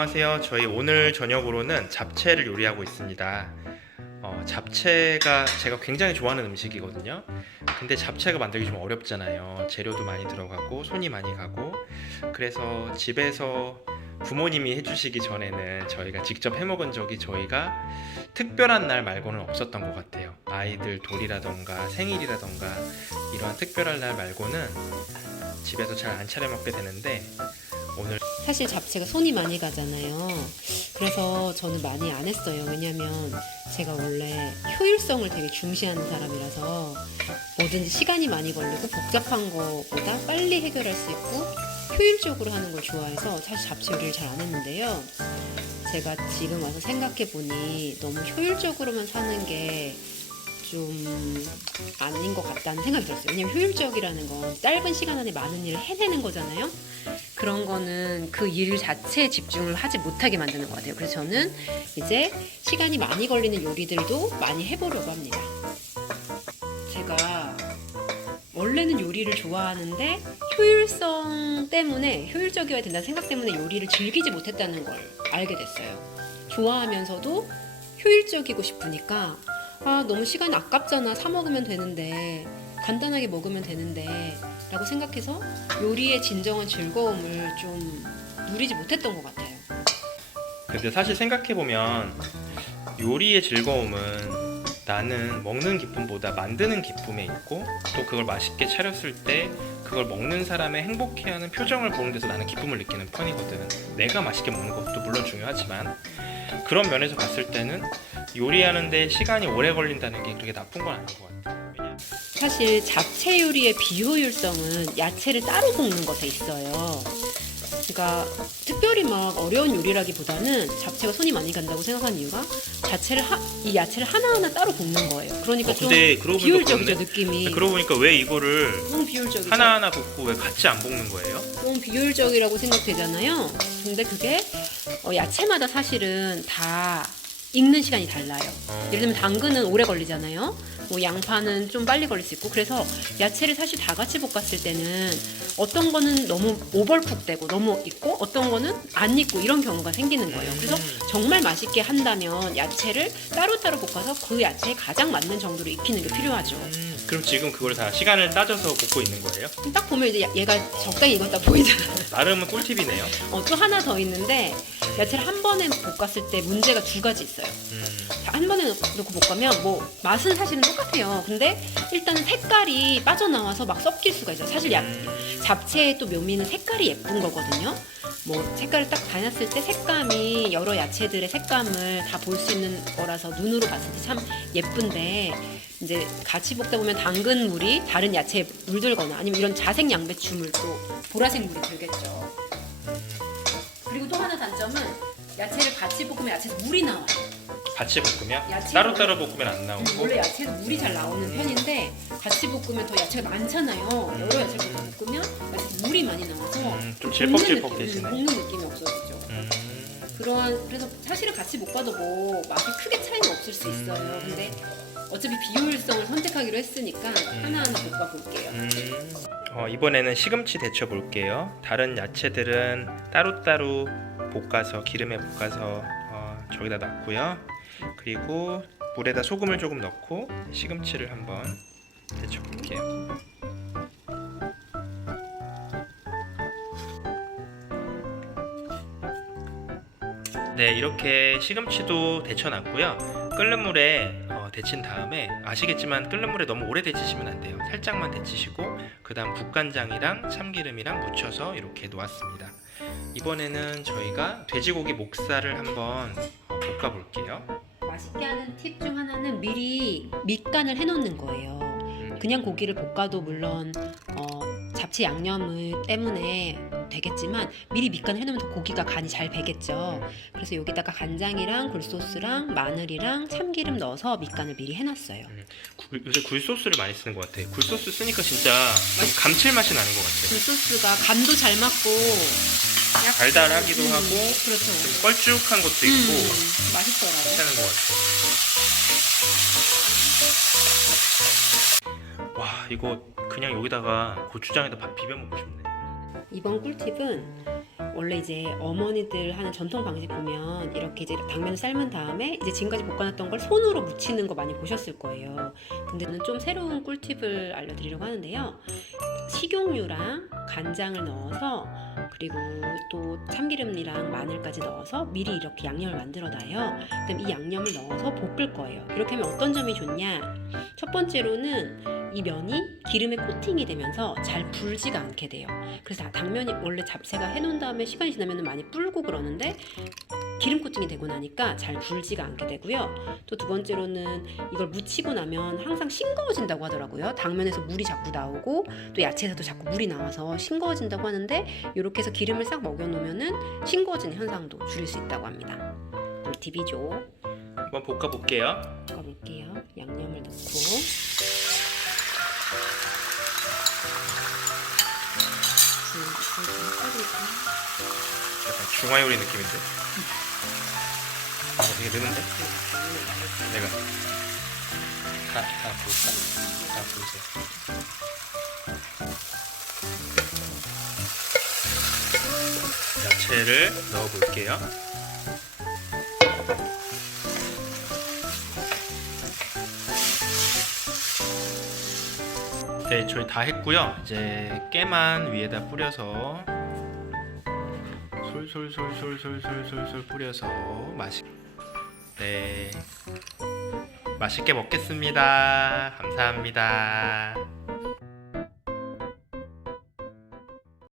안녕하세요. 저희 오늘 저녁으로는 잡채를 요리하고 있습니다. 잡채가 제가 굉장히 좋아하는 음식이거든요. 근데 잡채가 만들기 좀 어렵잖아요. 재료도 많이 들어가고 손이 많이 가고. 그래서 집에서 부모님이 해주시기 전에는 저희가 직접 해먹은 적이 저희가 특별한 날 말고는 없었던 것 같아요. 아이들 돌이라던가 생일이라던가 이러한 특별한 날 말고는 집에서 잘 안 차려 먹게 되는데, 오늘 사실 잡채가 손이 많이 가잖아요. 그래서 저는 많이 안 했어요. 왜냐면 제가 원래 효율성을 되게 중시하는 사람이라서 뭐든지 시간이 많이 걸리고 복잡한 거보다 빨리 해결할 수 있고 효율적으로 하는 걸 좋아해서 사실 잡채 요리를 잘 안 했는데요. 제가 지금 와서 생각해 보니 너무 효율적으로만 사는 게 좀 아닌 것 같다는 생각이 들었어요. 왜냐면 효율적이라는 건 짧은 시간 안에 많은 일을 해내는 거잖아요. 그런 거는 그 일 자체에 집중을 하지 못하게 만드는 것 같아요. 그래서 저는 이제 시간이 많이 걸리는 요리들도 많이 해보려고 합니다. 제가 원래는 요리를 좋아하는데 효율성 때문에, 효율적이어야 된다는 생각 때문에 요리를 즐기지 못했다는 걸 알게 됐어요. 좋아하면서도 효율적이고 싶으니까 너무 시간이 아깝잖아, 사 먹으면 되는데, 간단하게 먹으면 되는데 라고 생각해서 요리의 진정한 즐거움을 좀 누리지 못했던 것 같아요. 근데 사실 생각해보면 요리의 즐거움은 나는 먹는 기쁨보다 만드는 기쁨에 있고, 또 그걸 맛있게 차렸을 때 그걸 먹는 사람의 행복해하는 표정을 보는 데서 나는 기쁨을 느끼는 편이거든. 내가 맛있게 먹는 것도 물론 중요하지만, 그런 면에서 봤을 때는 요리하는데 시간이 오래 걸린다는 게 그렇게 나쁜 건 아닌 것 같아요. 사실 잡채 요리의 비효율성은 야채를 따로 볶는 것에 있어요. 그러니까 특별히 막 어려운 요리라기보다는 잡채가 손이 많이 간다고 생각한 이유가 이 야채를 하나하나 따로 볶는 거예요. 그러니까 좀 근데 그러고 보니까 비효율적이죠, 그렇네. 느낌이. 그러고 보니까 왜 이거를 너무 비효율적이죠. 하나하나 볶고 왜 같이 안 볶는 거예요? 너무 비효율적이라고 생각되잖아요. 근데 그게 야채마다 사실은 다 익는 시간이 달라요. 예를 들면 당근은 오래 걸리잖아요. 뭐 양파는 좀 빨리 걸릴 수 있고. 그래서 야채를 사실 다 같이 볶았을 때는 어떤 거는 너무 오버쿡 되고 너무 익고, 어떤 거는 안 익고, 이런 경우가 생기는 거예요. 그래서 정말 맛있게 한다면 야채를 따로따로 볶아서 그 야채에 가장 맞는 정도로 익히는 게 필요하죠. 그럼 지금 그걸 다 시간을 따져서 볶고 있는 거예요? 딱 보면 이제 얘가 적당히 익었다 보이잖아요. 나름은 꿀팁이네요. 또 하나 더 있는데, 야채를 한 번에 볶았을 때 문제가 두 가지 있어요. 한 번에 넣고 볶으면 뭐 맛은 사실은 똑같아요. 근데 일단은 색깔이 빠져나와서 막 섞일 수가 있어요. 사실 잡채의 또 묘미는 색깔이 예쁜 거거든요. 뭐 색깔을 딱 다녔을 때 색감이 여러 야채들의 색감을 다 볼 수 있는 거라서 눈으로 봤을 때 참 예쁜데, 이제 같이 볶다 보면 당근 물이 다른 야채에 물들거나 아니면 이런 자색 양배추 물도 보라색 물이 들겠죠. 그리고 또 하나 단점은 야채를 같이 볶으면 야채에서 물이 나와요. 같이 볶으면? 야채 따로따로 볶으면 안 나오고? 원래 야채에서 물이 잘 나오는 편인데 같이 볶으면 더 야채가 많잖아요. 여러 야채를 볶으면 야채에서 물이 많이 나와서 좀 질퍽질퍽해지네. 볶는 느낌이 없어지죠. 그래서 사실은 같이 볶아도 뭐 맛이 크게 차이는 없을 수 있어요. 근데 어차피 비효율성을 선택하기로 했으니까 하나하나 볶아볼게요. 이번에는 시금치 데쳐 볼게요. 다른 야채들은 따로따로 볶아서, 기름에 볶아서 저기다 놨고요. 그리고 물에다 소금을 조금 넣고 시금치를 한번 데쳐 볼게요. 네, 이렇게 시금치도 데쳐놨고요. 끓는 물에 데친 다음에, 아시겠지만 끓는 물에 너무 오래 데치시면 안 돼요. 살짝만 데치시고 그 다음 국간장이랑 참기름이랑 묻혀서 이렇게 놓았습니다. 이번에는 저희가 돼지고기 목살을 한번 볶아 볼게요. 맛있게 하는 팁 중 하나는 미리 밑간을 해놓는 거예요. 그냥 고기를 볶아도 물론 잡채 양념을 때문에 되겠지만 미리 밑간을 해놓으면 더 고기가 간이 잘 배겠죠. 그래서 여기다가 간장이랑 굴소스랑 마늘이랑 참기름 넣어서 밑간을 미리 해놨어요. 요새 굴소스를 많이 쓰는 것 같아요. 굴소스 쓰니까 진짜 감칠맛이 나는 것 같아요. 굴소스가 간도 잘 맞고 달달하기도 하고, 그렇죠. 좀 걸쭉한 것도 있고 맛있더라고요. 괜찮은 것 같아요. 와, 이거 그냥 여기다가 고추장에다 밥 비벼 먹고 싶네. 이번 꿀팁은 원래 이제 어머니들 하는 전통 방식 보면 이렇게 이제 당면을 삶은 다음에 이제 지금까지 볶아놨던 걸 손으로 묻히는 거 많이 보셨을 거예요. 근데 저는 좀 새로운 꿀팁을 알려드리려고 하는데요. 식용유랑 간장을 넣어서 그리고 또 참기름이랑 마늘까지 넣어서 미리 이렇게 양념을 만들어놔요. 그다음 이 양념을 넣어서 볶을 거예요. 이렇게 하면 어떤 점이 좋냐? 첫 번째로는 이 면이 기름에 코팅이 되면서 잘 불지가 않게 돼요. 그래서 당면이 원래 잡채가 해놓은 다음에 시간이 지나면 많이 불고 그러는데 기름 코팅이 되고 나니까 잘 불지가 않게 되고요. 또 두 번째로는 이걸 무치고 나면 항상 싱거워진다고 하더라고요. 당면에서 물이 자꾸 나오고 또 야채에서도 자꾸 물이 나와서 싱거워진다고 하는데 이렇게 해서 기름을 싹 먹여놓으면은 싱거워지는 현상도 줄일 수 있다고 합니다. 꿀팁이죠. 한번 볶아볼게요. 볶아볼게요. 양념을 넣고 약간 중화요리 느낌인데? 되게 느는데? 내가 다 볼까? 다 보세요. 야채를 넣어볼게요. 네, 저희 다 했고요. 이제 깨만 위에다 뿌려서 솔솔솔솔솔솔솔솔 뿌려서 맛있게 먹겠습니다. 감사합니다.